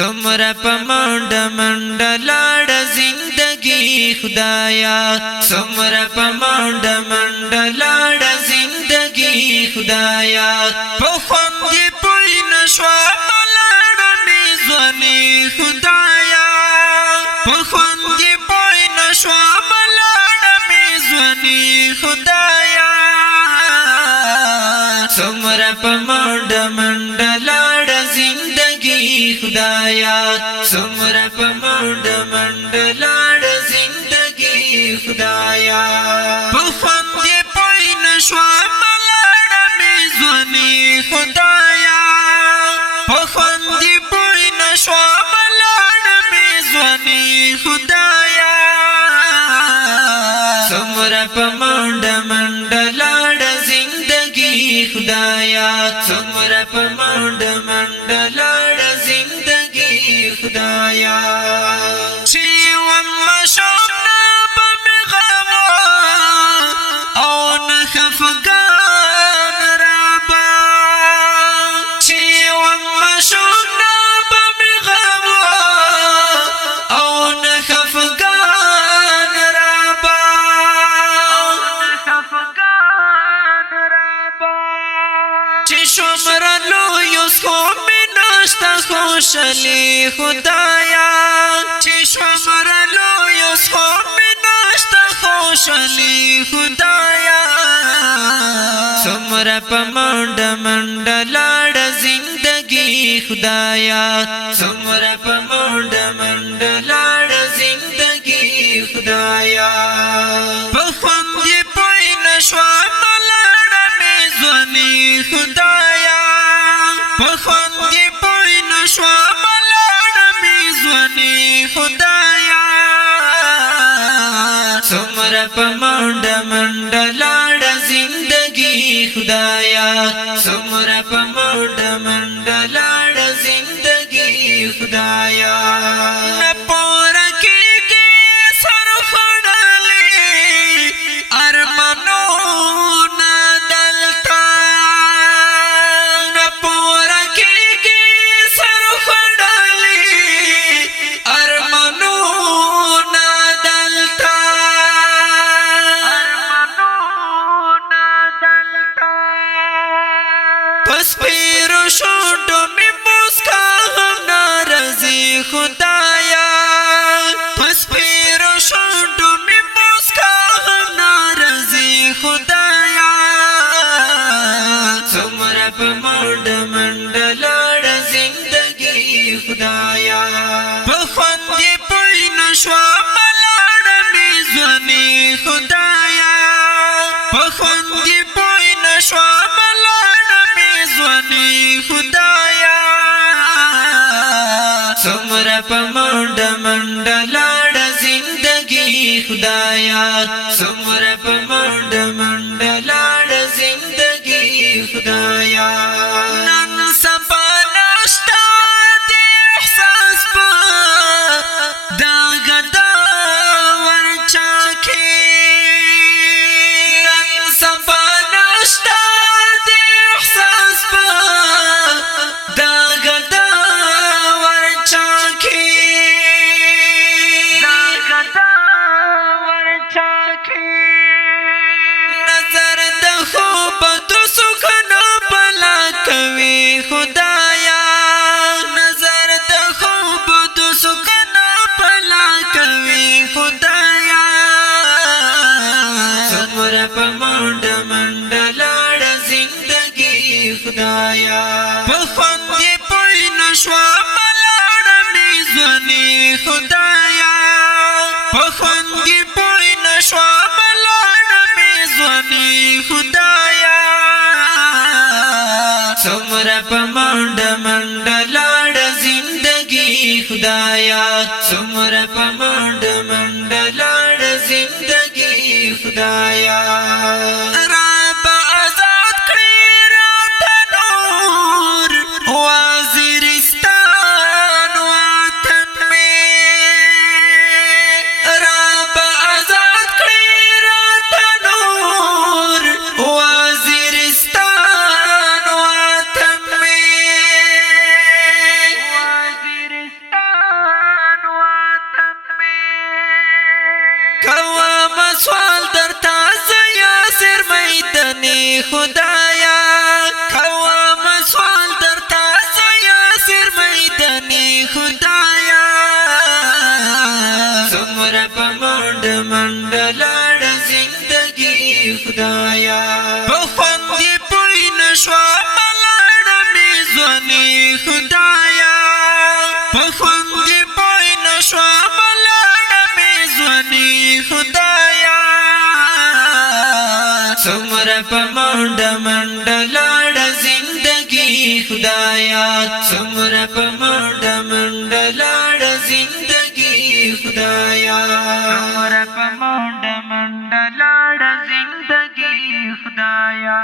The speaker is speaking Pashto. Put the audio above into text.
سمرا پا منڈ منڈ لاڑ زندگی خدایا سمرا پا منڈ منڈ لاڑ زندگی خدایا پخوندی پوی نشوا ملاڑ میزوانی خدایا پخوندی پوی نشوا ملاڑ میزوانی خدایا سمرا پا منڈ منڈ لاڑ زندگی خدایا سمرا پا منڈ منڈ لاڑ زندگی خدایا پخوندی پوی نشوا ملاڑ میزوانی خدایا پخوندی پوی نشوا ملاڑ میزوانی خدایا سمرا پا منڈ منڈ لاڑ زندگی خدایا سمرا پا منڈ منڈ لاڑ زندگی خدایا چیوان مشونا بمغاوا او نخفگان رابا چیوان مشونا بمغاوا او نخفگان رابا چی شمرلو یسکو مناشتا خوشلی خدایا چی شمرلو یسکو مناشتا خوشلی خدایا سمرا پا منڈ منڈ لاڑ زندگی خدایا سمرا پا منڈ منڈ لاڑ زندگی خدایا پخوندی پوی نشوا ملاڑ میزوانی خدایا پخوندی پوی نشوا ملاڑ میزوانی خدایا سمرا پا منڈ منڈ لاڑ زندگی خدایا سمرا پا منڈ منڈ لاڑ زندگی خدایا نپورا کی گی سر خڑالی ارمانو ندلتا نپورا کی گی سر خڑالی ارمانو ندلتا پس پیرو شوٹو میں مسکا ہم نارضی خدایا پس پیرو شوٹو میں مسکا ہم نارضی خدایا سمرا پا منڈ منڈ لاڑ زندگی خدایا پخوندی پوی نشوا ملاڑ میزوانی خدایا پخوندی پوی نشوا ملاڑ میزوانی خدایا سمرا پا منڈ منڈ لاڑ زندگی خدایا سمرا پا منڈ منڈ لاڑ زندگی خدایا نن سبا نشتا دی احساس پا داغ داور چاکی نن سبا نشتا دی احساس پا داغ داور چاکی نظر د خوب تو سکنا پلا کوي خدایا نظر د خوب تو سکنا پلا کوي خدایا سمرا پا منڈ منڈ لاڑ زندگی خدایا پخوندی پوی نشوا ملاڑ میزوانی خدایا پخوندی پوی نشوا ملاڑ میزوانی خدایا سمرا پا منڈ منڈ لاڑ زندگی خدایا سمرا پا منڈ منڈ لاڑ زندگی خدایا رب آزاد کړی راته نور وزیرستان وطن میں رب آزاد کړی راته نور وزیرستان وطن میں خدایا کوام سوال درتا سیاسر میدانی خدایا سمرا پا منڈ منڈ لڑ زندگی خدایا بخوندی پوی نشوا ملڑ میزونی خدایا بخوندی پوی نشوا ملڑ میزونی خدایا سمرا پا منڈ منڈ لڑ زندگی خدایا سمرا پا منڈ منڈ لڑ زندگی خدایا سمرا پا منڈ منڈ لڑ زندگی خدایا